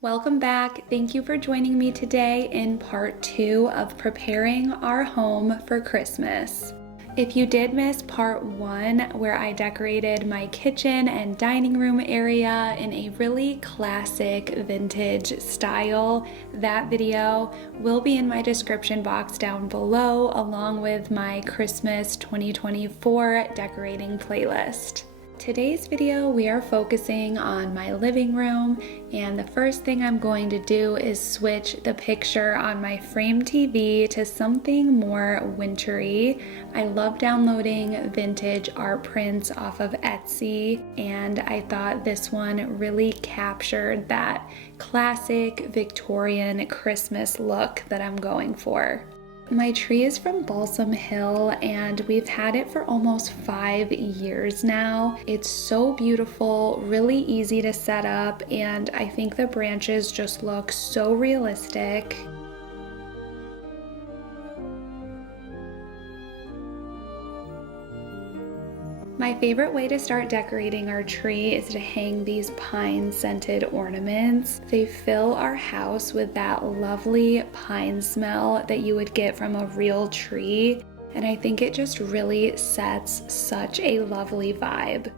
Welcome back. Thank you for joining me today in part 2 of preparing our home for Christmas. If you did miss part 1, where I decorated my kitchen and dining room area in a really classic vintage style, that video will be in my description box down below, along with my Christmas 2024 decorating playlist. Today's video, we are focusing on my living room, and the first thing I'm going to do is switch the picture on my frame TV to something more wintry. I love downloading vintage art prints off of Etsy, and I thought this one really captured that classic Victorian Christmas look that I'm going for. My tree is from Balsam Hill, and we've had it for almost 5 years now. It's so beautiful, really easy to set up, and I think the branches just look so realistic. My favorite way to start decorating our tree is to hang these pine-scented ornaments. They fill our house with that lovely pine smell that you would get from a real tree, and I think it just really sets such a lovely vibe.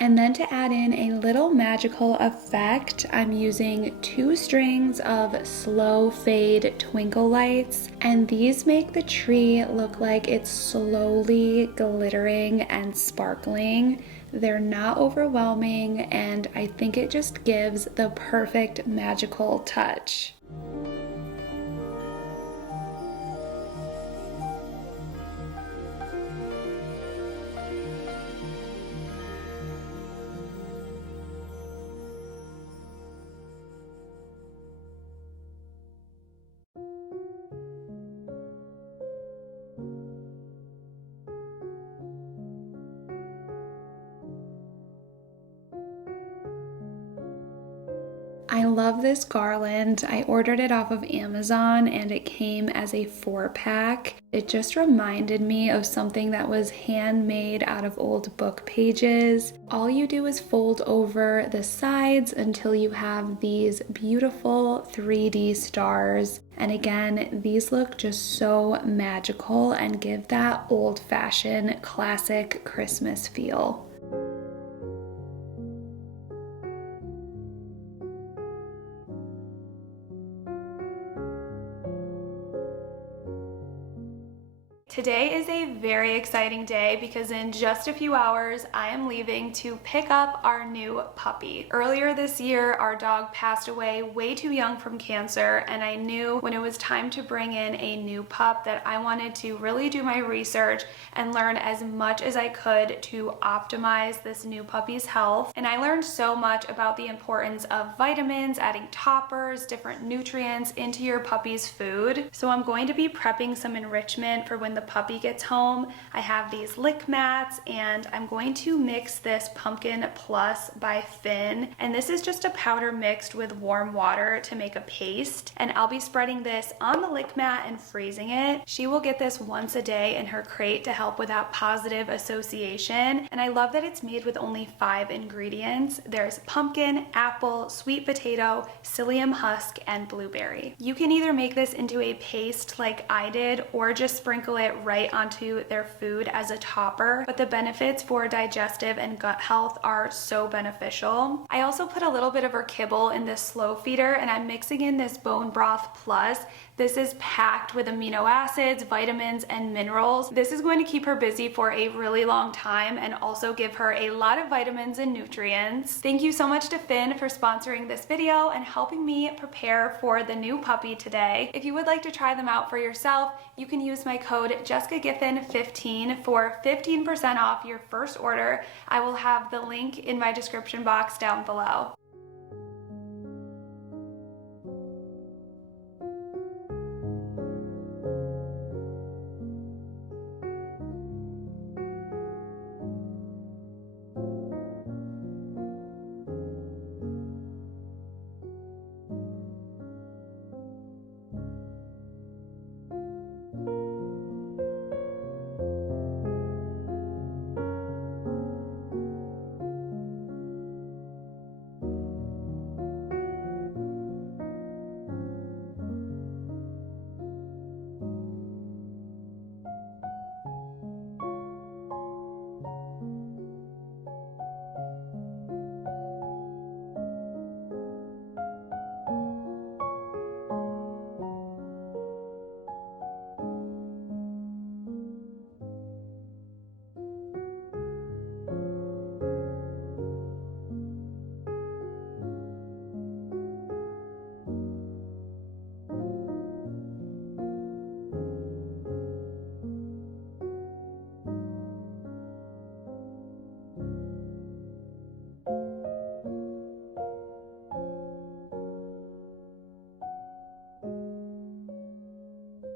And then to add in a little magical effect, I'm using 2 strings of slow fade twinkle lights, and these make the tree look like it's slowly glittering and sparkling. They're not overwhelming, and I think it just gives the perfect magical touch. I love this garland. I ordered it off of Amazon and it came as a 4-pack. It just reminded me of something that was handmade out of old book pages. All you do is fold over the sides until you have these beautiful 3D stars. And again, these look just so magical and give that old-fashioned classic Christmas feel. Today is a very exciting day because in just a few hours, I am leaving to pick up our new puppy. Earlier this year, our dog passed away way too young from cancer, and I knew when it was time to bring in a new pup that I wanted to really do my research and learn as much as I could to optimize this new puppy's health. And I learned so much about the importance of vitamins, adding toppers, different nutrients into your puppy's food. So I'm going to be prepping some enrichment for when the puppy gets home. I have these lick mats, and I'm going to mix this Pumpkin Plus by Finn, and this is just a powder mixed with warm water to make a paste, and I'll be spreading this on the lick mat and freezing it. She will get this once a day in her crate to help with that positive association, and I love that it's made with only 5 ingredients. There's pumpkin, apple, sweet potato, psyllium husk, and blueberry. You can either make this into a paste like I did or just sprinkle it right onto their food as a topper, but the benefits for digestive and gut health are so beneficial. I also put a little bit of her kibble in this slow feeder, and I'm mixing in this bone broth plus. This is packed with amino acids, vitamins, and minerals. This is going to keep her busy for a really long time and also give her a lot of vitamins and nutrients. Thank you so much to Finn for sponsoring this video and helping me prepare for the new puppy today. If you would like to try them out for yourself, you can use my code JessicaGiffin15 for 15% off your first order. I will have the link in my description box down below.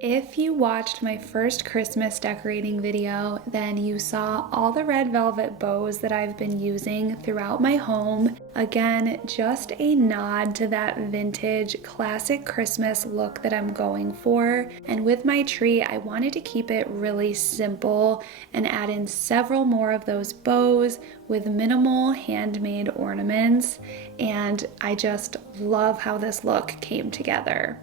If you watched my first Christmas decorating video, then you saw all the red velvet bows that I've been using throughout my home. Again, just a nod to that vintage classic Christmas look that I'm going for. And with my tree, I wanted to keep it really simple and add in several more of those bows with minimal handmade ornaments. And I just love how this look came together.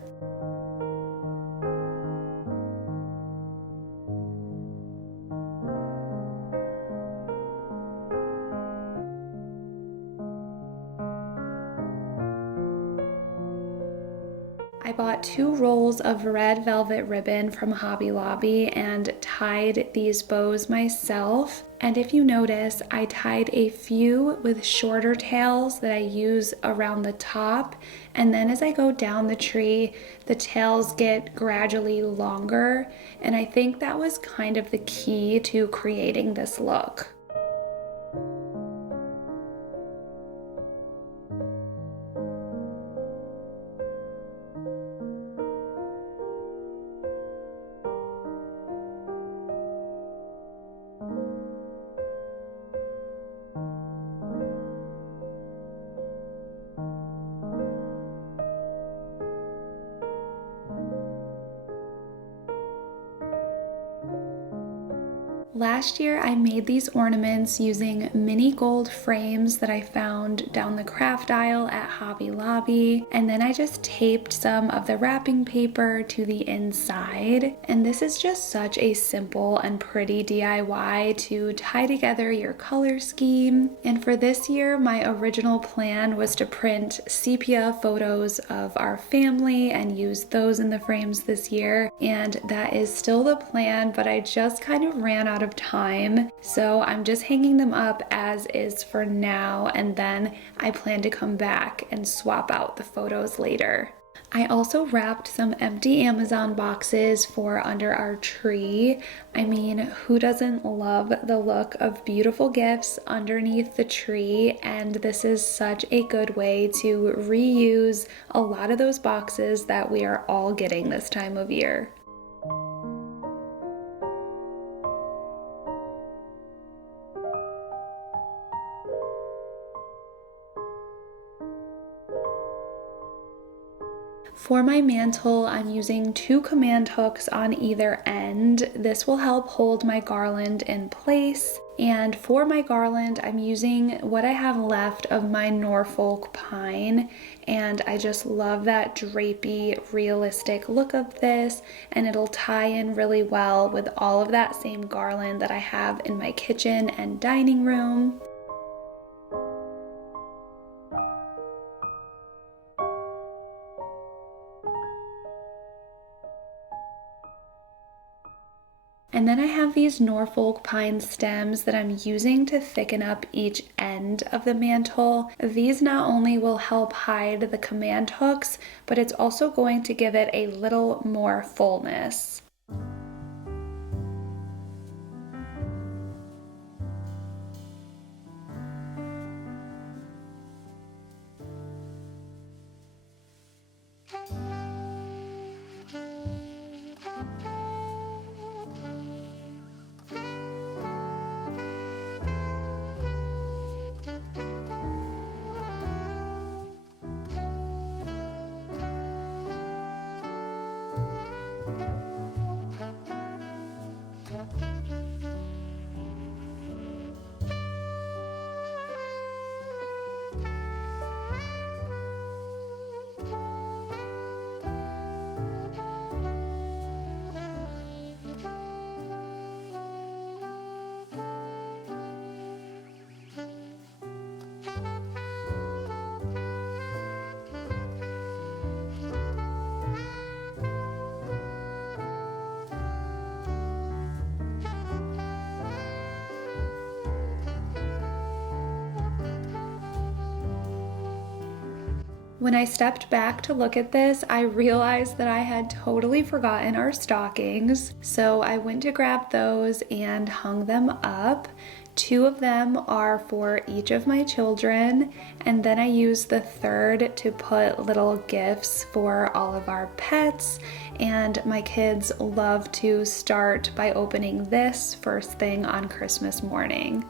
I bought 2 rolls of red velvet ribbon from Hobby Lobby and tied these bows myself. And if you notice, I tied a few with shorter tails that I use around the top. And then as I go down the tree, the tails get gradually longer. And I think that was kind of the key to creating this look. Last year I made these ornaments using mini gold frames that I found down the craft aisle at Hobby Lobby, and then I just taped some of the wrapping paper to the inside. And this is just such a simple and pretty DIY to tie together your color scheme. And for this year, my original plan was to print sepia photos of our family and use those in the frames this year, and that is still the plan, but I just kind of ran out of time, so I'm just hanging them up as is for now, and then I plan to come back and swap out the photos later. I also wrapped some empty Amazon boxes for under our tree. I mean, who doesn't love the look of beautiful gifts underneath the tree? And this is such a good way to reuse a lot of those boxes that we are all getting this time of year. For my mantle, I'm using 2 command hooks on either end. This will help hold my garland in place. And for my garland, I'm using what I have left of my Norfolk pine. And I just love that drapey, realistic look of this. And it'll tie in really well with all of that same garland that I have in my kitchen and dining room. then I have these Norfolk pine stems that I'm using to thicken up each end of the mantle. These not only will help hide the command hooks, but it's also going to give it a little more fullness. When I stepped back to look at this, I realized that I had totally forgotten our stockings. So I went to grab those and hung them up. 2 of them are for each of my children, and then I used the third to put little gifts for all of our pets. And my kids love to start by opening this first thing on Christmas morning.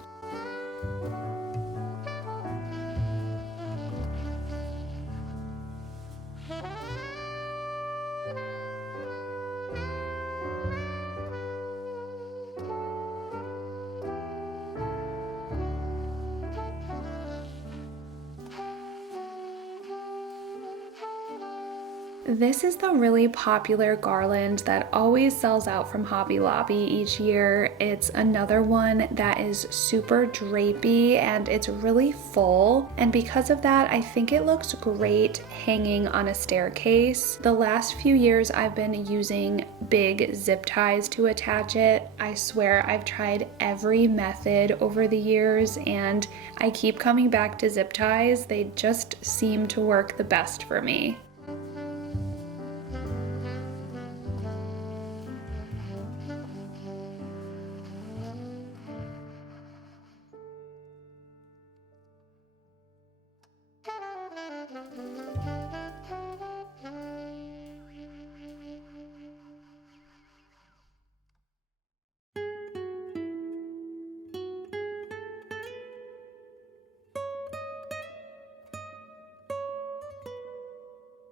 This is the really popular garland that always sells out from Hobby Lobby each year. It's another one that is super drapey and it's really full. And because of that, I think it looks great hanging on a staircase. The last few years I've been using big zip ties to attach it. I swear I've tried every method over the years and I keep coming back to zip ties. They just seem to work the best for me.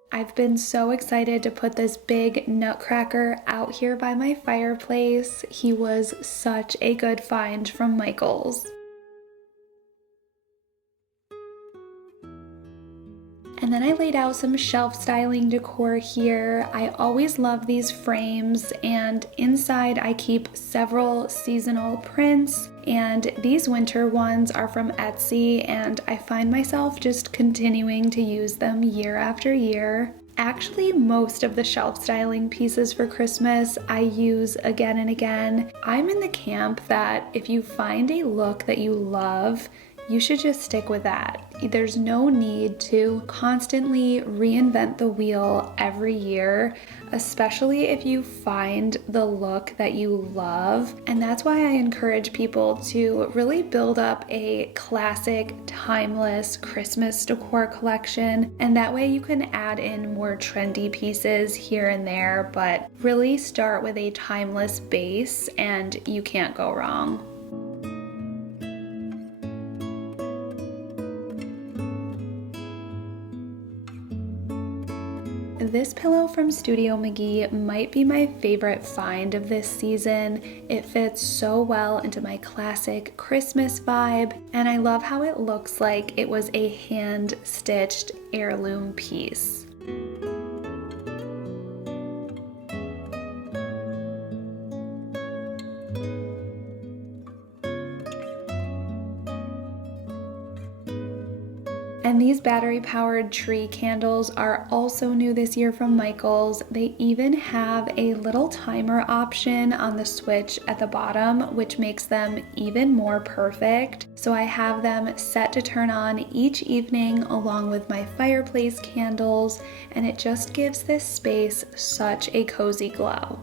I've been so excited to put this big nutcracker out here by my fireplace. He was such a good find from Michael's. And then I laid out some shelf styling decor here. I always love these frames, and inside I keep several seasonal prints, and these winter ones are from Etsy, and I find myself just continuing to use them year after year. Actually, most of the shelf styling pieces for Christmas I use again and again. I'm in the camp that if you find a look that you love, you should just stick with that. There's no need to constantly reinvent the wheel every year, especially if you find the look that you love. And that's why I encourage people to really build up a classic, timeless Christmas decor collection. And that way you can add in more trendy pieces here and there, but really start with a timeless base and you can't go wrong. This pillow from Studio McGee might be my favorite find of this season. It fits so well into my classic Christmas vibe, and I love how it looks like it was a hand-stitched heirloom piece. And these battery-powered tree candles are also new this year from Michaels. They even have a little timer option on the switch at the bottom, which makes them even more perfect. So I have them set to turn on each evening along with my fireplace candles, and it just gives this space such a cozy glow.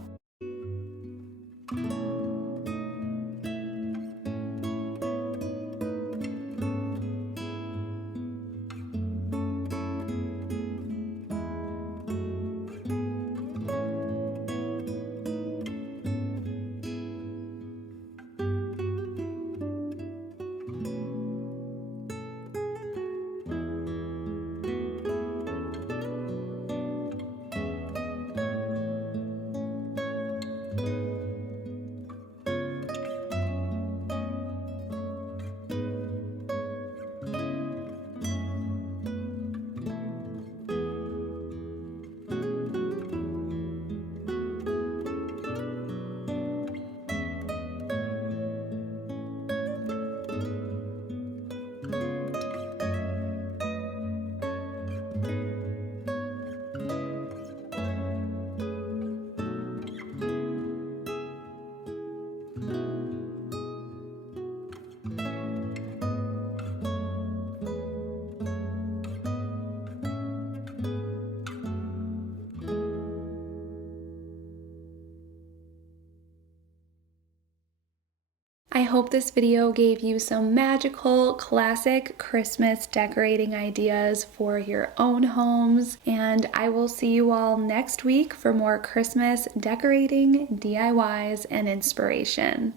I hope this video gave you some magical, classic Christmas decorating ideas for your own homes, and I will see you all next week for more Christmas decorating, DIYs, and inspiration.